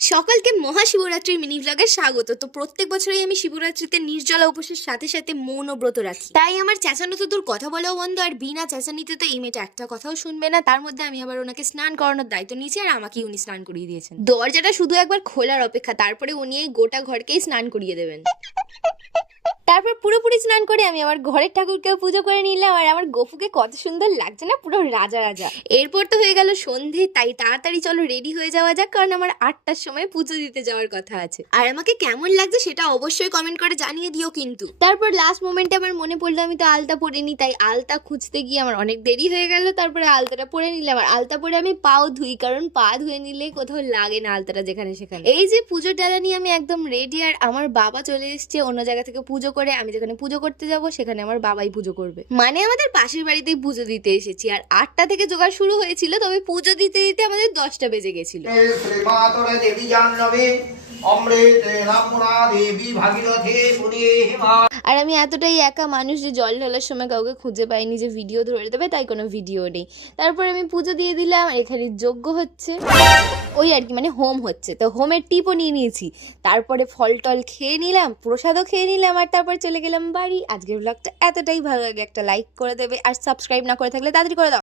সকলকে মহাশিবরাত্রির মিনি ব্লগে স্বাগত। তো প্রত্যেক বছরই আমি শিবরাত্রিতে নির্জলা উপোসের সাথে সাথে মৌন ব্রত রাখি, তাই আমার চেঁচানো তো দূর, কথা বলাও বন্ধ। আর বিনা চেঁচানিতে তো এই মেয়েটা একটা কথাও শুনবে না। তার মধ্যে আমি আবার ওনাকে স্নান করানোর দায়িত্ব নিয়েছি, আর আমাকেই উনি স্নান করিয়ে দিয়েছেন। দরজাটা শুধু একবার খোলার অপেক্ষা, তারপরে উনি এই গোটা ঘরকেই স্নান করিয়ে দেবেন। তারপর পুরোপুরি স্নান করে আমি আমার ঘরের ঠাকুরকেও পুজো করে নিলাম। আর আমার গপুকে কত সুন্দর লাগছে না, পুরো রাজা রাজা। এরপর তো হয়ে গেল সন্ধে, তাই তাড়াতাড়ি চলো রেডি হয়ে যাওয়া যাক, কারণ আমার 8টার সময় পুজো দিতে যাওয়ার কথা আছে। আর আমাকে কেমন লাগছে সেটা অবশ্যই কমেন্ট করে জানিয়ে দিও কিন্তু। তারপর লাস্ট মোমেন্টে আমার মনে পড়লো আমি তো আলতা পরিনি, তাই আলতা খুঁজতে গিয়ে আমার অনেক দেরি হয়ে গেল। তারপরে আলতাটা পরে নিলাম, আর আলতা পরে আমি পাও ধুই, কারণ পা ধুয়ে নিলে কোথাও লাগে না আলতাটা যেখানে সেখানে। এই যে পুজোর ডালা নিয়ে আমি একদম রেডি, আর আমার বাবা চলে এসছে অন্য জায়গা থেকে পুজো করে। আমি যেখানে পুজো করতে যাব সেখানে আমার বাবাই পুজো করবে, মানে আমাদের পাশের বাড়িতেই পুজো দিতে এসেছি। আর 8টা থেকে জোগাড় শুরু হয়েছিল, তবে পুজো দিতে দিতে আমাদের 10টা বেজে গেছিল। আর আমি এতটাই একা মানুষ যে জল ঢালার সময় কাউকে খুঁজে পাইনি যে ভিডিও ধরে দেবে, তাই কোনো ভিডিও নেই। তারপরে আমি পুজো দিয়ে দিলাম, আর এখানে যজ্ঞ হচ্ছে, ওই আর কি, মানে হোম হচ্ছে। তো হোমের টিপও নিয়ে নিয়েছি, তারপরে ফল টল খেয়ে নিলাম, প্রসাদও খেয়ে নিলাম, আর তারপর চলে গেলাম বাড়ি। আজকের ব্লগটা এতটাই ভালো লাগে, একটা লাইক করে দেবে, আর সাবস্ক্রাইব না করে থাকলে তাড়াতাড়ি করে দাও।